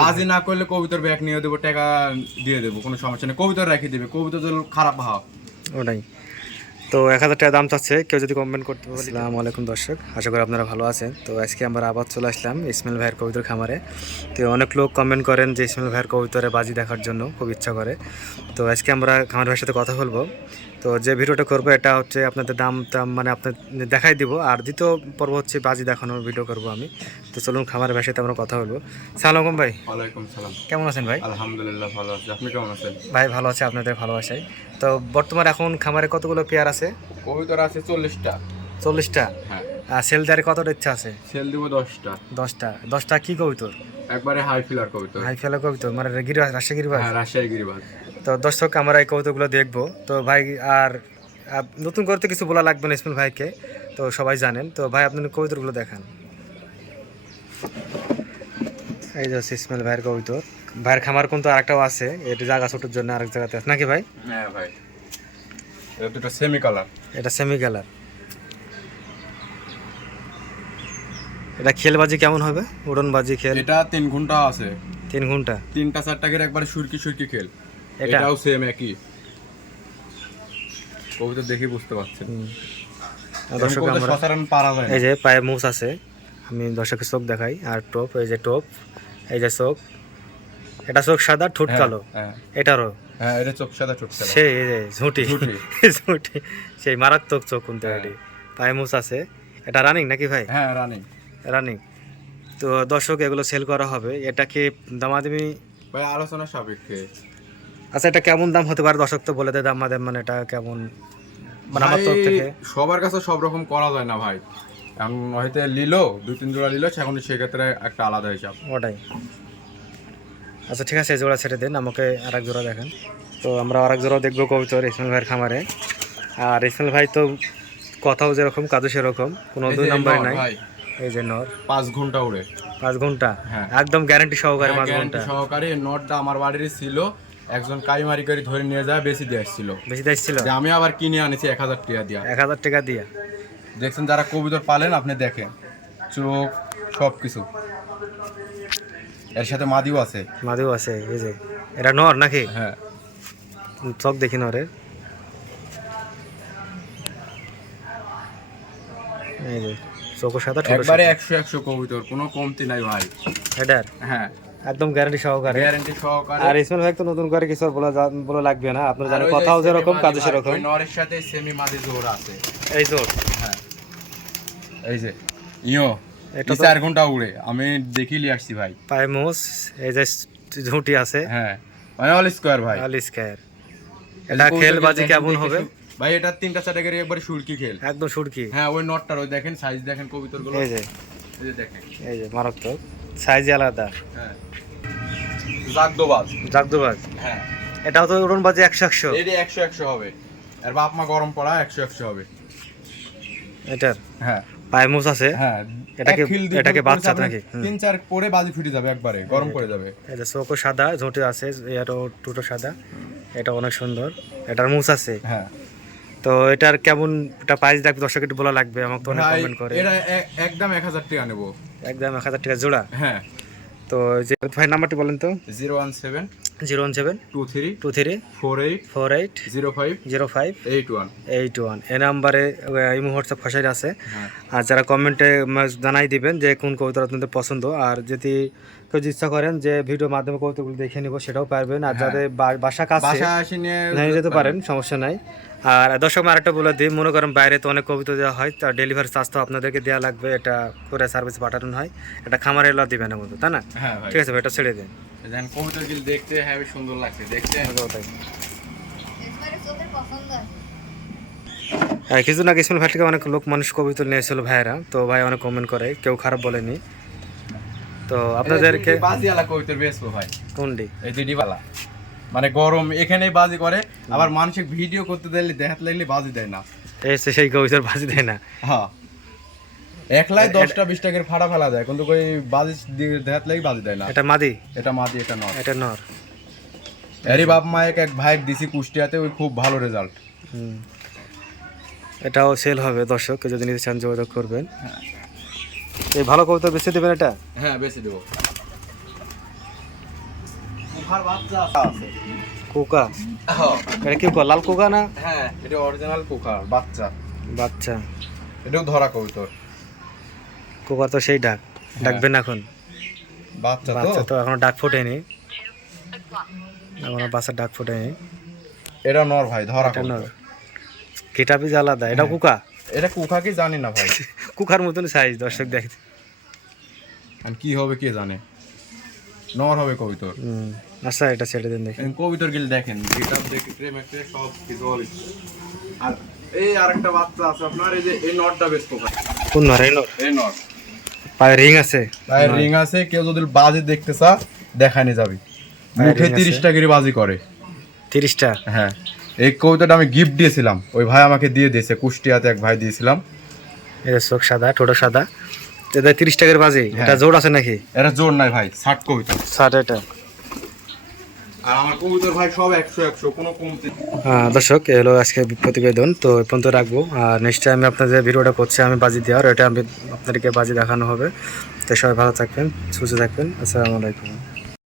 বাজি না করলে কবিতার ব্যাগ নিয়ে দেবো টাকা দিয়ে দেবো কোনো সমস্যা নেই। কবিতা রেখে দেবে কবিতা যদি খারাপ হয় ওটাই। তো এক হাজার টাকা দাম চাচ্ছে কেউ যদি কমেন্ট করতে পারে আসসালামু আলাইকুম দর্শক আশা করি আপনারা ভালো আছেন। তো আজকে আমরা আবার চলে আসলাম ইসমাইল ভাইয়ের কবিতার খামারে। তো অনেক লোক কমেন্ট করেন যে ইসমাইল ভাইয়ের কবিতারে বাজি দেখার জন্য খুব ইচ্ছা করে। তো আজকে আমরা খামার ভাইয়ের সাথে কথা বলব। তো যে ভিডিওটা করব এটা হচ্ছে আপনাদের দাম টাম মানে আপনার দেখাই দিব। আর দ্বিতীয় পর্ব হচ্ছে বাজি দেখানোর ভিডিও করব আমি। তো চলুন খামার ভাইয়ের সাথে আমরা কথা বলব। সালাম ভাই। ওয়ালাইকুম সালাম। কেমন আছেন ভাই? আলহামদুলিল্লাহ ভালো আছি। আপনি কেমন আছেন? ভাই ভালো আছে আপনাদের ভালোবাসায়। তো বর্তমানে এখন খামারে কতগুলো পেয়ার আছে? কবিতার আছে চল্লিশটা। চল্লিশটা? হ্যাঁ। আর সেল দেওয়ার কতটা ইচ্ছা আছে? সেল দিব দশটা। দশটা। দশটা কি কবিতর? একবারে হাই ফিলার কবিতা। হাই ফেলা কবিতর মানে গিরিবাজ রাজশাহী গিরিবাজ হ্যাঁ রাজশাহী গিরিবাজ তো দর্শক আমরা এই কবিতাগুলো দেখব। তো ভাই আর নতুন করতে কিছু বলা লাগবে না ইসমাইল ভাইকে তো সবাই জানেন। তো ভাই আপনি কবিতরগুলো দেখান। এই যে ইসমাইল ভাইয়ের কবিতর ভাইয়ের খামার কিন্তু আরেকটাও আছে এটা জায়গা ছোটোর জন্য আরেক জায়গাতে আছে। নাকি ভাই? হ্যাঁ ভাই। এটা দুটো সেমি কালার এটা সেমি কালার এটা খেলবাজি কেমন হবে? উড়নবাজি খেল? এটা তিন ঘণ্টা আছে। তিন ঘণ্টা? তিনটা চারটা করে একবারে সুরকি সুরকি খেল। এটাও সেম একই। কবিতা দেখে বুঝতে পারছেন। দর্শক আমরা সচরাচর পারা যায় এই যে পায়ে মুস আছে। আমি দর্শকের চোখ দেখাই। আর টোপ এই যে টোপ এই যে চোখ। এটা চোখ সাদা ঠোঁট হ্যাঁ, কালো? হ্যাঁ। এটারও? হ্যাঁ এটা চোখ সাদা চোখ সাদা সেই এই যে ঝুঁটি। ঝুঁটি। সেই মারাত্মক চোখ কিন্তু হ্যাঁ। এটি? পায়ে মুস আছে। এটা রানিং নাকি ভাই? হ্যাঁ রানিং রানিং তো দর্শক এগুলো সেল করা হবে। এটা কি দামাদামি? ভাই আলোচনা সাপেক্ষে। আচ্ছা এটা কেমন দাম হতে পারে? দর্শক তো বলে দেয় দামাদাম মানে এটা কেমন? মানে আমার তরফ থেকে। সবার কাছে সব রকম করা যায় না ভাই। এখন হয়তো লিলো দুই তিন জোড়া লিলো সেখন সেক্ষেত্রে একটা আলাদা হিসাব। ওটাই। আচ্ছা ঠিক আছে এই জোড়া ছেড়ে দিন আমাকে আর এক জোড়া দেখেন। তো আমরা আর এক জোড়াও দেখব কবিতর ইসমাইল ভাইয়ের খামারে। আর ইসমাইল ভাই তো কথাও যেরকম কাজও সেরকম কোনো দুই যে নম্বরে নর নাই। ভাই এই যে নর। পাঁচ ঘণ্টা উড়ে। পাঁচ ঘণ্টা? হ্যাঁ। একদম গ্যারান্টি সহকারে পাঁচ ঘণ্টা। সহকারে নটটা আমার বাড়ির ছিল। একজন কাইমারি করে ধরে নিয়ে যায় বেশি দিয়ে আসছিল। বেশি দায়িত্ব ছিল যে আমি আবার কিনে আনিছি এক হাজার টাকা দিয়া। এক হাজার টাকা দিয়ে। দেখছেন যারা কবিতর পালেন আপনি দেখেন। চোখ সব কিছু এর সাথে মাদিও আছে। মাদেও আছে এই যে। এটা নর নাকি? হ্যাঁ। চোখ দেখি নরে এই যে। ঠোঁটের একবারে সাথে। একশো একশো কবিতর কোনো কমতি নাই ভাই। এটার হ্যাঁ। একদম গ্যারান্টি সহকারে। গ্যারান্টি সহকারে। আর ইসমাইল ভাই তো নতুন করে কিছু বলা বলা লাগবে না। আপনার জানেন কথাও যেরকম সেরকম। ওই নরের সাথে সেমি মাদি জোর আছে। এই জোর? হ্যাঁ। এই যে ইয়ো এটা চার ঘণ্টা উড়ে। আমি দেখিলি আসছি ভাই। পায়ে মোষ এই যে ঝুঁটি আছে। হ্যাঁ। মানে অল স্কোয়ার ভাই। আলিস কায়ের এটা খেলবাজি কেমন হবে? ভাই এটা তিনটা করে একবারে সুরকি খেল। একদম সুটকি হ্যাঁ ওই নটটার ওই দেখেন সাইজ দেখেন কবিতরগুলো এই যে। এই যে দেখেন। এই যে মারাত্মক। সাইজ আলাদা। হ্যাঁ। জাগদোবাজ। জাগদুবাজ। হ্যাঁ। এটাও তো উড়ন বাজে একশো একশো। এটি একশো একশো হবে। আর বাপ মা গরম পড়া একশো একশো হবে। এটার? হ্যাঁ। পায়ে মোষ আছে? হ্যাঁ। এটাকে- এটাকে বাচ্চা নাকি? তিন চার পরে বাজি ফুটে যাবে একবারে গরম করে যাবে। যে চোখও সাদা ঝুঁটি আছে এটাও টুটো সাদা। এটা অনেক সুন্দর। এটার মুছ আছে। হ্যাঁ। তো এটার কেমন এটা প্রাইস দেখবে দর্শক একটু বলা লাগবে আমাকে তো অনেক কমেন্ট করে। এটা একদম এক হাজার টাকা নেব। একদম এক হাজার টাকা জোড়া? হ্যাঁ। তো যে ভাই নাম্বারটি বলেন তো। Zero one seven zero one seven two three two three four eight four eight zero five zero five eight one eight one এই নাম্বারে ইমো হোয়াটসঅ্যাপ খসাই আছে। হ্যাঁ। আর যারা কমেন্টে জানাই দিবেন যে কোন কবিতা আপনাদের পছন্দ। আর যদি কেউ ইচ্ছা করেন যে ভিডিওর মাধ্যমে কবিতাগুলো দেখে নিব সেটাও পারবেন। আর যাদের বা- বাসা কাছে নিয়ে যেতে পারেন সমস্যা নাই। আর দর্শক আরেকটা বলে দিই মনে করেন বাইরে তো অনেক কবিতা দেওয়া হয় তার ডেলিভারি চার্জ তো আপনাদেরকে দেওয়া লাগবে। এটা করে সার্ভিস পাঠানো হয়। এটা খামারে এলা দিবেন না বলতো তাই না? হ্যাঁ ঠিক আছে এটা ছেড়ে দিন। দেখেন দেখতে হ্যাঁ সুন্দর লাগছে দেখতে। হ্যাঁ কিছু না কিছু ভাই থেকে অনেক লোক মানুষ কবিতা ভাইয়েরা। তো ভাই অনেক কমেন্ট করে কেউ খারাপ বলেনি। তো আপনাদেরকে বাজি আলা কবিতর বেসবো ভাই। কোনটি? এই যে ডিবালা মানে গরম এখানেই বাজি করে আবার মানসিক ভিডিও করতে দিলে দেখাতে লাগলে বাজি দেয় না। এসে সেই কবিতার বাজি দেয় না। হ্যাঁ। একলাই দশটা বিশ টাকার ফাড়া ফেলা দেয় কিন্তু ওই বাজি দিয়ে দেখাতে লাগলে বাজি দেয় না। এটা মাদি? এটা মাদি এটা নয় এটা নর। এরই বাপ মা এক এক ভাই দিছি কুষ্টিয়াতে ওই খুব ভালো রেজাল্ট এটাও সেল হবে দর্শক যদি নিতে চান যোগাযোগ করবেন। এই ভালো কবিতা বেছে দেবেন এটা? হ্যাঁ বেশি দেবো। কুখার বাচ্চা আছে। কোকা? এটা কি কোকা লাল কোকা না? হ্যাঁ এটা অরিজিনাল কুখার বাচ্চা। বাচ্চা। এটাও ধরা কবুতর কোকা তো সেই ডাক। ডাকবেন এখন। বাচ্চা বাচ্চা তো এখনও ডাক ফোটেনি। এখনও বাচ্চার ডাক ফোটেনি। এটা নর ভাই ধরা নর। কবুতর যে আলাদা। এটা হ্যাঁ। কুকা? এটা কুকা কি জানি না ভাই। কুকার মতন সাইজ দর্শক দেখতে আর কি হবে কে জানে? নর হবে কবিতর। আচ্ছা এটা ছেড়ে দিন দেখি। কবিতর গিল দেখেন যেটা দেখে ক্রেম একটা সব কিছু আর এই আরেকটা বাচ্চা আছে আপনার এই যে এই নটটা বেশ পোকা। কোন নর? এই নর? এই নট পায়ে রিং আছে? পায়ের রিং আছে কেউ যদি বাজি দেখতে চা দেখানি যাবে। মুখে তিরিশটা আছে? বাজি করে। তিরিশটা? হ্যাঁ। এই কবিতাটা আমি গিফট দিয়েছিলাম। ওই ভাই আমাকে দিয়ে দিয়েছে কুষ্টিয়াতে এক ভাই দিয়েছিলাম। এটা চোখ সাদা ঠোঁটো সাদা। এটা তিরিশ টাকার বাজি? হ্যাঁ। এটা জোর আছে নাকি? এটা জোর নাই ভাই ষাট কবিতা। ষাট এটা? আর আমার কবিতার দর্শক, এ হলো আজকে প্রতিবেদন। তো এ পর্যন্ত রাখব। আর নেক্সট টাইম আপনাদের ভিডিওটা করছি, আমি বাজি দেওয়ার এটা আমি আপনাদেরকে বাজি দেখানো হবে। তো সবাই ভালো থাকবেন, সুস্থ থাকবেন। আসসালামু আলাইকুম।